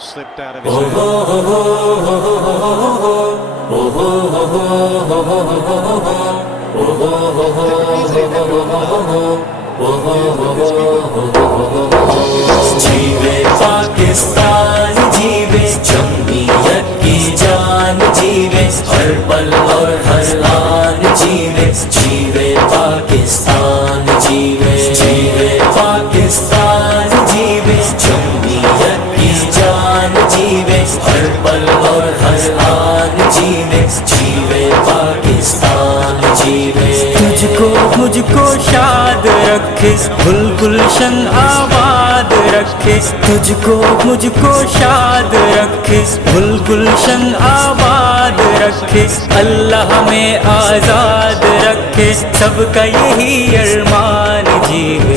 slipped out of his hand. جیوے پاکستان جیوے جمہوریت کی جان جیوے ہر پل اور ہر آن جیوے جیوے پاکستان جیوے جیوے پاکستان جیوے جمہوریت کی جان جیوے ہر پل اور ہر آن جیوے جیوے پاکستان جیوے مجھ کو شاد رکھے گل گلشن آباد رکھے مجھ کو شاد رکھے گل گلشن آباد رکھے اللہ ہمیں آزاد رکھے سب کا یہی ارمان جیوے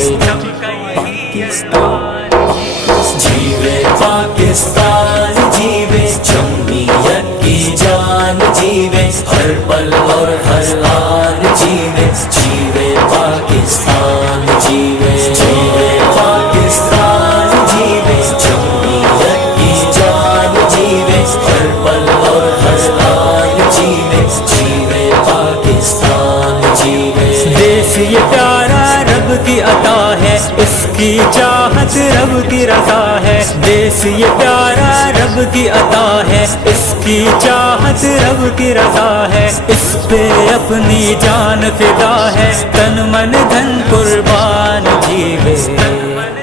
جیوے پاکستان جیوے جمہوریت کی جان جیوے ہر پل اور ہر آن جیوے جیوے پاکستان جیوے جیوے پاکستان جیوے جمہوریت کی جان جیوے ہر پل اور ہر آن جیوے جیوے پاکستان جیوے دیس یہ پیارا رب کی عطا ہے اس کی چاہت رب کی رضا ہے دیس یہ پیارا رب کی عطا ہے اس کی چاہت رب کی رضا ہے اس پہ اپنی جان فدا ہے تن من دھن قربان جیوے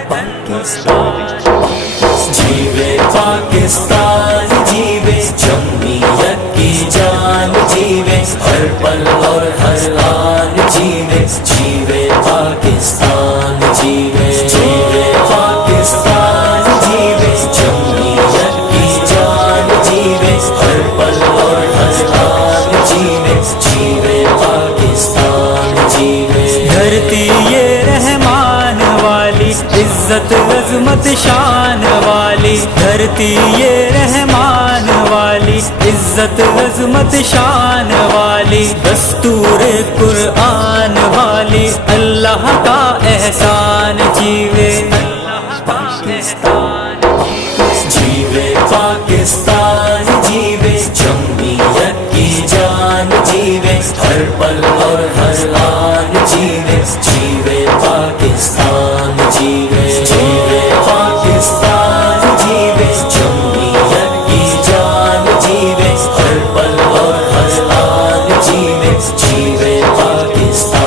پاکستان جیوے پاکستان جیوے جمہوریت کی جان جیوے ہر پل اور ہر آن جیوے جیوے پاکستان جیوے جیوے پاکستان جیوے جمہوریت کی جان جیوے ہر پل اور ہر آن جیوے جیوے پاکستان جیوے دھرتی یہ رحمان والی عزت عظمت شان والی دھرتی یہ رحمان والی عزت عظمت شان والی دستور قرآن والی اللہ کا احسان جیوے پاکستان جیوے پاکستان جیوے جمہوریت کی جان جیوے ہر پل اور ہر آن جیوے جیوے پاکستان